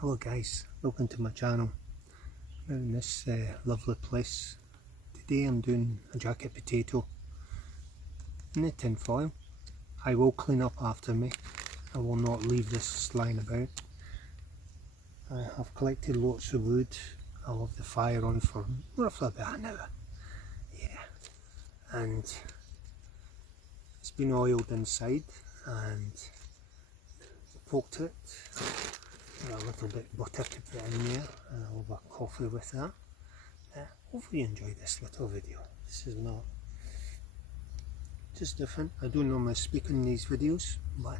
Hello guys, welcome to my channel. I'm in this lovely place. Today I'm doing a jacket potato in the tin foil. I will clean up after me. I will not leave this lying about. I have collected lots of wood. I'll have the fire on for roughly about an hour. Yeah, and it's been oiled inside and poked it. A little bit of butter to put in there, and I'll have a coffee with that. Hopefully you enjoy this little video. This is not just different. I don't normally speak in these videos, but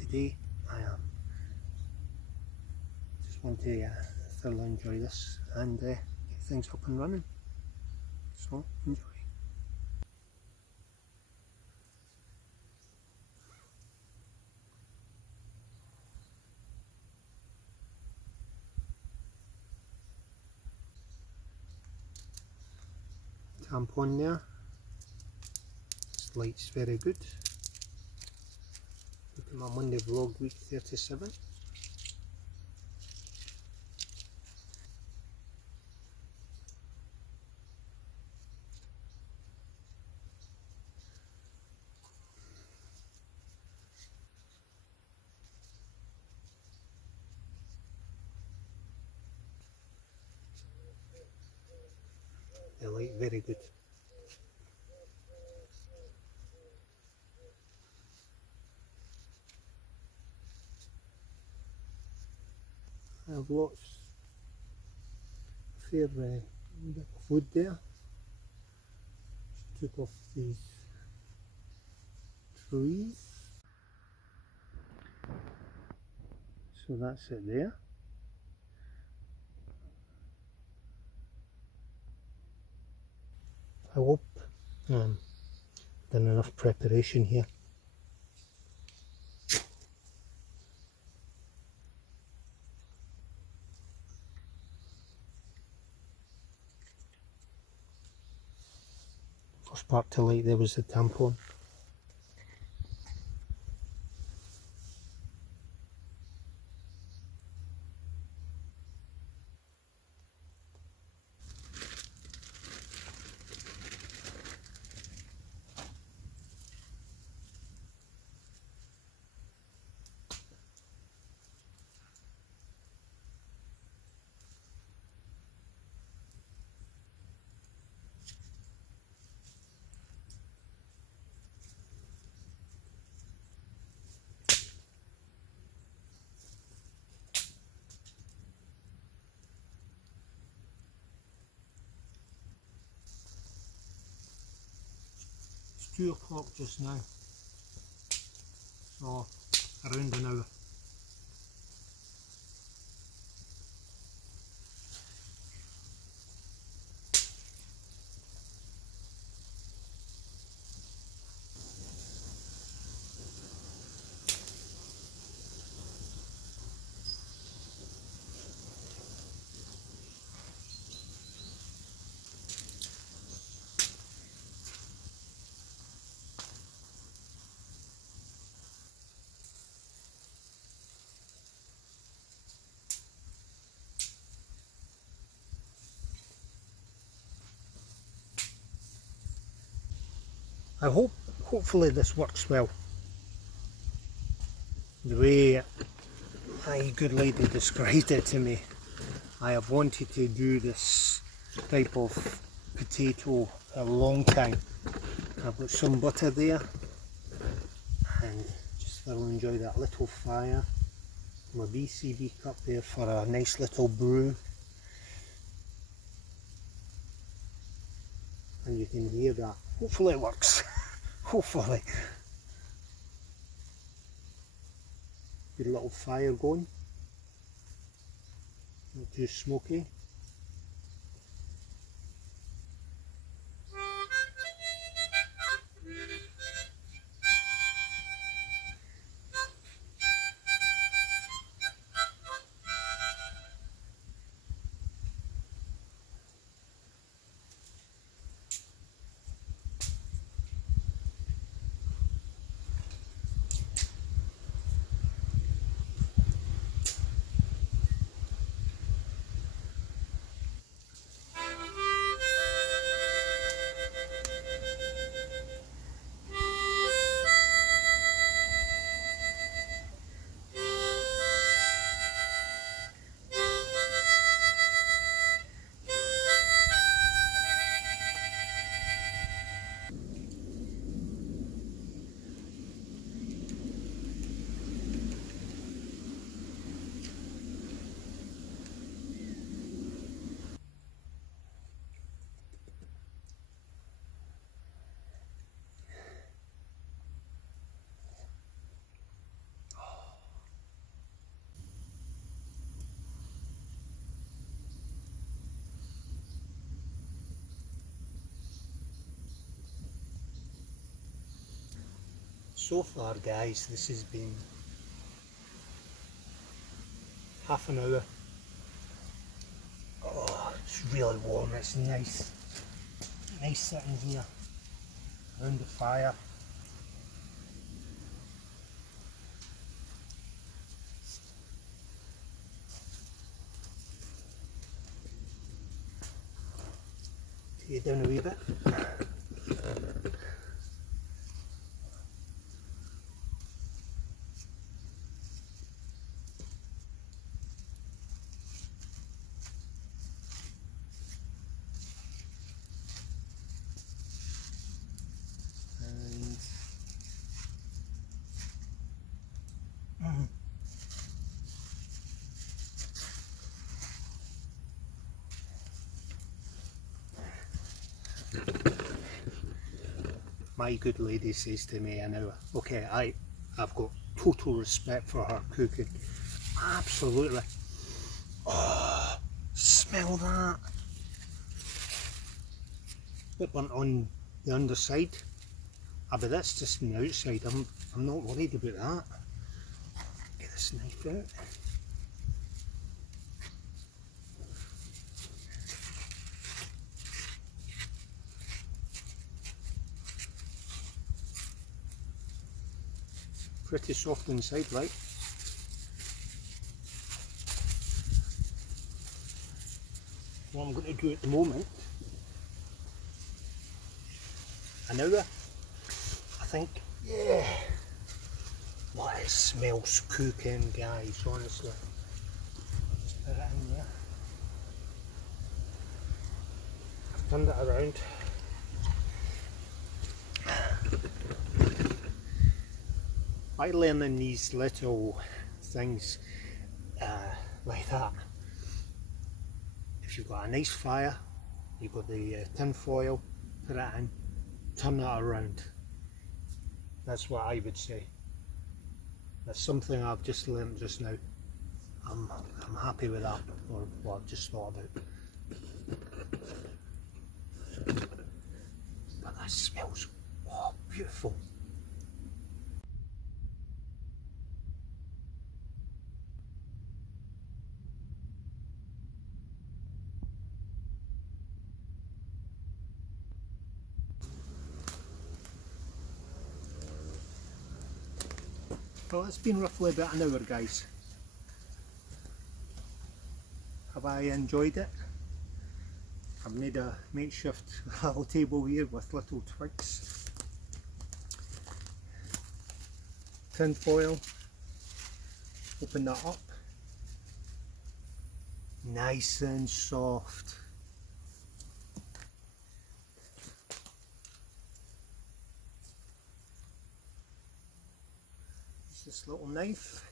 today I am. Just want to thoroughly enjoy this and get things up and running. So enjoy. Tampon there. This light's very good. Look at my Monday vlog, week 37. The light very good. I have fair bit of wood there. Just took off these trees. So that's it there. I hope done enough preparation here. First part to light there was the tampon. It's 2 o'clock just now, so around an hour. Hopefully this works well. The way my good lady described it to me, I have wanted to do this type of potato a long time. I've got some butter there and just thoroughly enjoy that little fire. My BCB cup there for a nice little brew. And you can hear that. Hopefully it works. Hopefully. Good little fire going. Not too smoky. So far guys, this has been half an hour. Oh, it's really warm, it's nice. Nice sitting here around the fire. Take it down a wee bit. My good lady says to me now, okay, I've got total respect for her cooking. Absolutely. Oh, smell that. Bit burnt on the underside. But that's just on the outside. I'm not worried about that. Get this knife out. Pretty soft inside, right? What I'm going to do at the moment, an hour, I think. Yeah. Well, it smells cooking, guys, honestly. Just put it in there. I've turned it around. By learning these little things like that, if you've got a nice fire, you've got the tin foil, put it in, turn that around. That's what I would say. That's something I've just learned just now. I'm happy with that, or what I've just thought about. But that smells, oh, beautiful. Well, it's been roughly about an hour, guys. Have I enjoyed it? I've made a makeshift little table here with little twigs, tin foil, open that up, nice and soft. Use this little knife.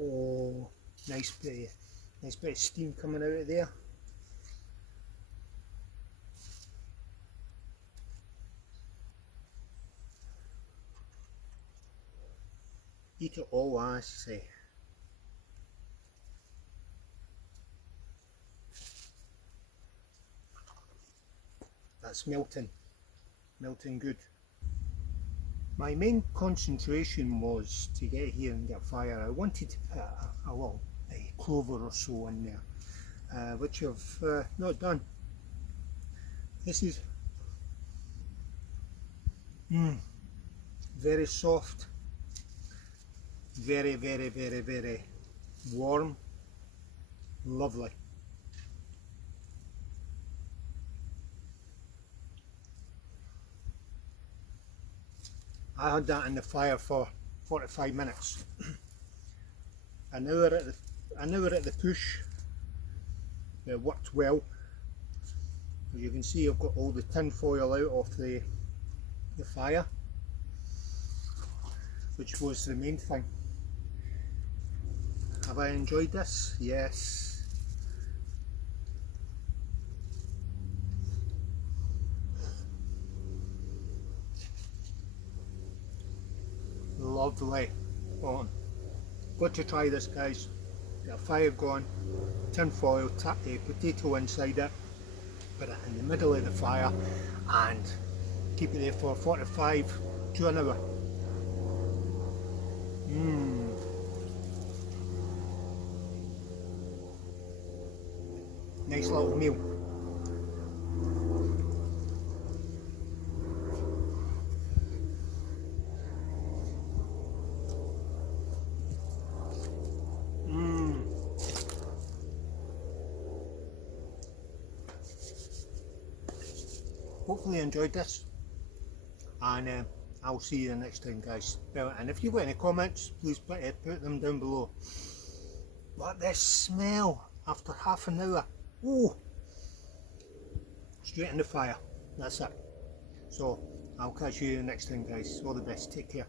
Oh, nice bit of steam coming out of there. Eat it all, I say. That's melting good. My main concentration was to get here and get fire. I wanted to put a clover or so in there, which I've not done. This is very soft, very warm, lovely. I had that in the fire for 45 minutes. An hour at the push. It worked well. As you can see, I've got all the tin foil out of the fire, which was the main thing. Have I enjoyed this? Yes. Lovely. On. Got to try this, guys. Get a fire going, tin foil, tap a potato inside it, put it in the middle of the fire and keep it there for 45 to an hour. Nice little meal. Hopefully you enjoyed this, and I'll see you the next time, guys. And if you've got any comments, please put them down below. But this smell after half an hour, oh, straight in the fire. That's it. So I'll catch you next time, guys. All the best. Take care.